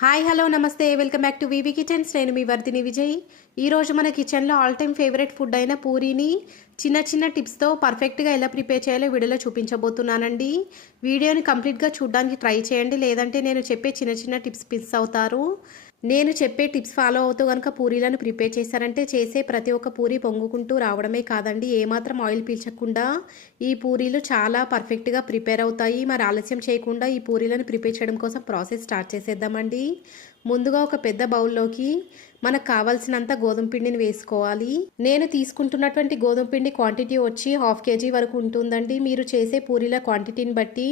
Hi hello నమస్తే welcome back to Vivi kitchens. నేను మీ వర్ధిని విజయ్. ఈరోజు మన కిచెన్లో ఆల్ టైమ్ ఫేవరెట్ ఫుడ్ అయిన పూరీని చిన్న చిన్న టిప్స్తో పర్ఫెక్ట్గా ఎలా ప్రిపేర్ చేయాలో వీడియోలో చూపించబోతున్నానండి. వీడియోని కంప్లీట్గా చూడడానికి ట్రై చేయండి, లేదంటే నేను చెప్పే చిన్న చిన్న టిప్స్ మిస్ అవుతారు. నేను చెప్పే టిప్స్ ఫాలో అవుతూ కనుక పూరీలను ప్రిపేర్ చేశారంటే చేసే ప్రతి ఒక్క పూరి పొంగుకుంటూ రావడమే కాదండి, ఏమాత్రం ఆయిల్ పీల్చకుండా ఈ పూరీలు చాలా పర్ఫెక్ట్గా ప్రిపేర్ అవుతాయి. మరి ఆలస్యం చేయకుండా ఈ పూరీలను ప్రిపేర్ చేయడం కోసం ప్రాసెస్ స్టార్ట్ చేసేద్దామండి. ముందుగా ఒక పెద్ద బౌల్లోకి మనకు కావాల్సినంత గోధుమ పిండిని వేసుకోవాలి. నేను తీసుకుంటున్నటువంటి గోధుమ పిండి క్వాంటిటీ వచ్చి 1/2 kg వరకు ఉంటుందండి. మీరు చేసే పూరీల క్వాంటిటీని బట్టి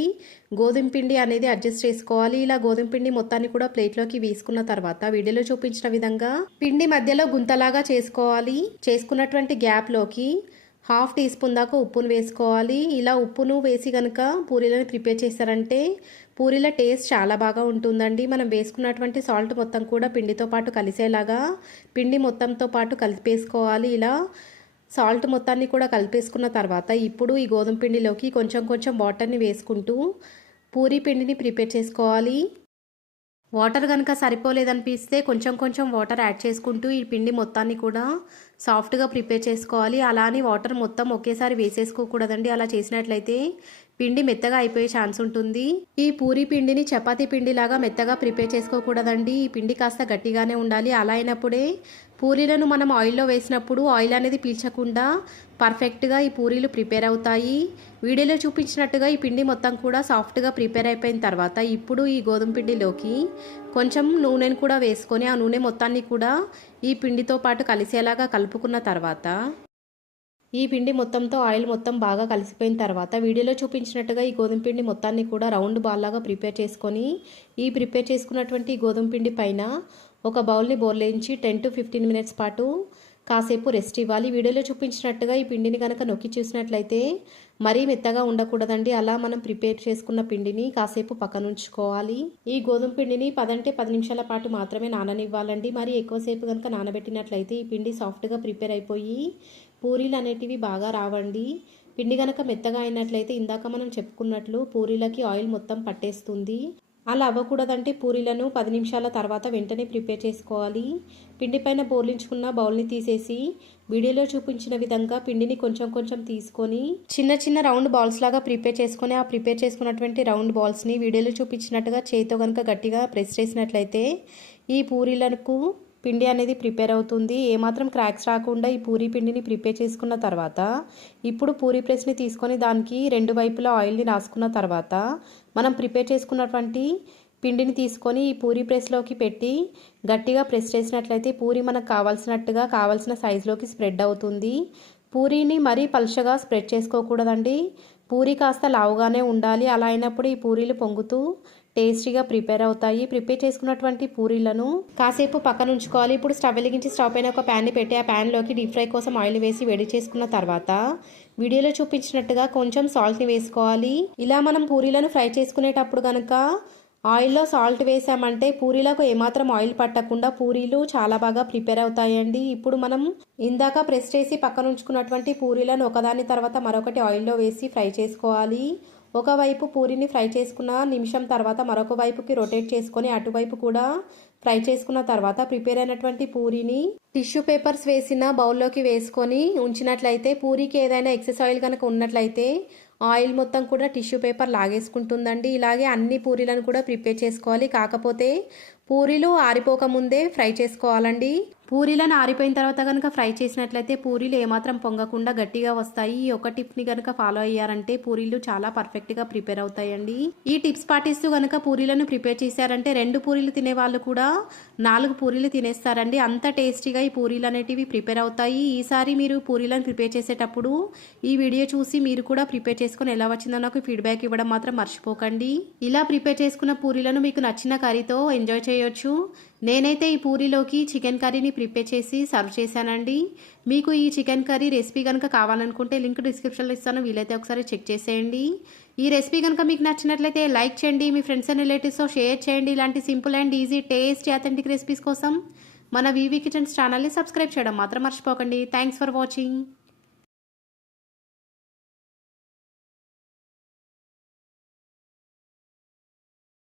గోధుమ పిండి అనేది అడ్జస్ట్ చేసుకోవాలి. ఇలా గోధుమ పిండి మొత్తాన్ని కూడా ప్లేట్లోకి వేసుకున్న తర్వాత వీడియోలో చూపించిన విధంగా పిండి మధ్యలో గుంతలాగా చేసుకోవాలి. చేసుకున్నటువంటి గ్యాప్లోకి 1/2 టీ స్పూన్ దాకా ఉప్పును వేసుకోవాలి. ఇలా ఉప్పును వేసి కనుక పూరీలను ప్రిపేర్ చేశారంటే పూరీల టేస్ట్ చాలా బాగా ఉంటుందండి. మనం వేసుకున్నటువంటి సాల్ట్ మొత్తం కూడా పిండితో పాటు కలిసేలాగా పిండి మొత్తంతో పాటు కలిపేసుకోవాలి. ఇలా సాల్ట్ మొత్తాన్ని కూడా కలిపేసుకున్న తర్వాత ఇప్పుడు ఈ గోధుమ పిండిలోకి కొంచెం కొంచెం వాటర్ని వేసుకుంటూ పూరీ పిండిని ప్రిపేర్ చేసుకోవాలి. వాటర్ కనుక సరిపోలేదనిపిస్తే కొంచెం కొంచెం వాటర్ యాడ్ చేసుకుంటూ ఈ పిండి మొత్తాన్ని కూడా సాఫ్ట్గా ప్రిపేర్ చేసుకోవాలి. అలా అని వాటర్ మొత్తం ఒకేసారి వేసేసుకోకూడదండి. అలా చేసినట్లయితే పిండి మెత్తగా అయిపోయే ఛాన్స్ ఉంటుంది. ఈ పూరీ పిండిని చపాతీ పిండిలాగా మెత్తగా ప్రిపేర్ చేసుకోకూడదండి. ఈ పిండి కాస్త గట్టిగానే ఉండాలి. అలా అయినప్పుడే పూరీలను మనం ఆయిల్లో వేసినప్పుడు ఆయిల్ అనేది పీల్చకుండా పర్ఫెక్ట్గా ఈ పూరీలు ప్రిపేర్ అవుతాయి. వీడియోలో చూపించినట్టుగా ఈ పిండి మొత్తం కూడా సాఫ్ట్గా ప్రిపేర్ అయిపోయిన తర్వాత ఇప్పుడు ఈ గోధుమ పిండిలోకి కొంచెం నూనెను కూడా వేసుకొని ఆ నూనె మొత్తాన్ని కూడా ఈ పిండితో పాటు కలిసేలాగా కలుపుకున్న తర్వాత ఈ పిండి మొత్తంతో ఆయిల్ మొత్తం బాగా కలిసిపోయిన తర్వాత వీడియోలో చూపించినట్టుగా ఈ గోధుమ పిండి మొత్తాన్ని కూడా రౌండ్ బాల్ లాగా ప్రిపేర్ చేసుకొని ఈ ప్రిపేర్ చేసుకున్నటువంటి గోధుమ పిండి పైన ఒక బౌల్ని బోర్లేంచి 10 to 15 మినిట్స్ పాటు కాసేపు రెస్ట్ ఇవ్వాలి. వీడియోలో చూపించినట్టుగా ఈ పిండిని కనుక నొక్కి చూసినట్లయితే మరీ మెత్తగా ఉండకూడదండి. అలా మనం ప్రిపేర్ చేసుకున్న పిండిని కాసేపు పక్కన ఉంచుకోవాలి. ఈ గోధుమ పిండిని 10 నిమిషాల పాటు మాత్రమే నాననివ్వాలండి. మరి ఎక్కువసేపు కనుక నానబెట్టినట్లయితే ఈ పిండి సాఫ్ట్గా ప్రిపేర్ అయిపోయి పూరీలు అనేటివి బాగా రావండి. పిండి కనుక మెత్తగా అయినట్లయితే ఇందాక మనం చెప్పుకున్నట్లు పూరీలకి ఆయిల్ మొత్తం పట్టేస్తుంది. అలా అవ్వకూడదంటే పూరీలను 10 నిమిషాల తర్వాత వెంటనే ప్రిపేర్ చేసుకోవాలి. పిండి పైన బోర్లించుకున్న బౌల్ని తీసేసి వీడియోలో చూపించిన విధంగా పిండిని కొంచెం కొంచెం తీసుకొని చిన్న చిన్న రౌండ్ బాల్స్ లాగా ప్రిపేర్ చేసుకొని ఆ ప్రిపేర్ చేసుకున్నటువంటి రౌండ్ బాల్స్ని వీడియోలో చూపించినట్టుగా చేతితో కనుక గట్టిగా ప్రెస్ చేసినట్లయితే ఈ పూరీలకు పిండి అనేది ప్రిపేర్ అవుతుంది. ఏమాత్రం క్రాక్స్ రాకుండా ఈ పూరీ పిండిని ప్రిపేర్ చేసుకున్న తర్వాత ఇప్పుడు పూరీ ప్రెస్ని తీసుకొని దానికి 2 వైపులా ఆయిల్ని రాసుకున్న తర్వాత మనం ప్రిపేర్ చేసుకున్నటువంటి పిండిని తీసుకొని ఈ పూరీ ప్రెస్లోకి పెట్టి గట్టిగా ప్రెస్ చేసినట్లయితే పూరీ మనకు కావాల్సినట్టుగా కావాల్సిన సైజులోకి స్ప్రెడ్ అవుతుంది. పూరీని మరీ పలుచగా స్ప్రెడ్ చేసుకోకూడదండి. పూరీ కాస్త లావుగానే ఉండాలి. అలా అయినప్పుడు ఈ పూరీలు పొంగుతూ టేస్టీగా ప్రిపేర్ అవుతాయి. ప్రిపేర్ చేసుకున్నటువంటి పూరీలను కాసేపు పక్కన ఉంచుకోవాలి. ఇప్పుడు స్టవ్ వెలిగించి స్టవ్ పైన ఒక ప్యాన్ని పెట్టి ఆ ప్యాన్లోకి డీప్ ఫ్రై కోసం ఆయిల్ వేసి వేడి చేసుకున్న తర్వాత వీడియోలో చూపించినట్టుగా కొంచెం సాల్ట్ని వేసుకోవాలి. ఇలా మనం పూరీలను ఫ్రై చేసుకునేటప్పుడు కనుక ఆయిల్లో సాల్ట్ వేసామంటే పూరీలకు ఏమాత్రం ఆయిల్ పట్టకుండా పూరీలు చాలా బాగా ప్రిపేర్ అవుతాయండి. ఇప్పుడు మనం ఇందాక ప్రెస్ చేసి పక్కన ఉంచుకున్నటువంటి పూరీలను ఒకదాని తర్వాత మరొకటి ఆయిల్లో వేసి ఫ్రై చేసుకోవాలి. ఒకవైపు పూరీని ఫ్రై చేసుకున్న నిమిషం తర్వాత మరొక వైపుకి రొటేట్ చేసుకొని అటువైపు కూడా ఫ్రై చేసుకున్న తర్వాత ప్రిపేర్ అయినటువంటి పూరీని టిష్యూ పేపర్స్ వేసిన బౌల్లోకి వేసుకొని ఉంచినట్లయితే పూరీకి ఏదైనా ఎక్సెస్ ఆయిల్ కనుక ఉన్నట్లయితే ఆయిల్ మొత్తం కూడా టిష్యూ పేపర్ లాగేసుకుంటుందండి. ఇలాగే అన్ని పూరీలను కూడా ప్రిపేర్ చేసుకోవాలి. కాకపోతే పూరీలు ఆరిపోకముందే ఫ్రై చేసుకోవాలండి. పూరీలను ఆరిపోయిన తర్వాత కనుక ఫ్రై చేసినట్లయితే పూరీలు ఏమాత్రం పొంగకుండా గట్టిగా వస్తాయి. ఈ ఒక టిప్ని కనుక ఫాలో అయ్యారంటే పూరీలు చాలా పర్ఫెక్ట్గా ప్రిపేర్ అవుతాయండి. ఈ టిప్స్ పాటిస్తూ కనుక పూరీలను ప్రిపేర్ చేశారంటే 2 పూరీలు తినే వాళ్ళు కూడా 4 పూరీలు తినేస్తారండి. అంత టేస్టీగా ఈ పూరీలు అనేటివి ప్రిపేర్ అవుతాయి. ఈసారి మీరు పూరీలను ప్రిపేర్ చేసేటప్పుడు ఈ వీడియో చూసి మీరు కూడా ప్రిపేర్ చేసుకొని ఎలా వచ్చిందో నాకు ఫీడ్బ్యాక్ ఇవ్వడం మాత్రం మర్చిపోకండి. ఇలా ప్రిపేర్ చేసుకున్న పూరీలను మీకు నచ్చిన కర్రీతో ఎంజాయ్ చేయొచ్చు. నేనైతే ఈ పూరీలోకి చికెన్ కర్రీని ప్రిపేర్ చేసి సర్వ్ చేశానండి. మీకు ఈ చికెన్ కర్రీ రెసిపీ కనుక కావాలనుకుంటే లింక్ డిస్క్రిప్షన్లో ఇస్తాను, వీలైతే ఒకసారి చెక్ చేసేయండి. ఈ రెసిపీ కనుక మీకు నచ్చినట్లయితే లైక్ చేయండి, మీ ఫ్రెండ్స్ అండ్ రిలేటివ్స్తో షేర్ చేయండి. ఇలాంటి simple and easy tasty authentic recipes కోసం మన వివి కిచెన్స్ ఛానల్ని సబ్స్క్రైబ్ చేయడం మాత్రం మర్చిపోకండి. Thanks for watching.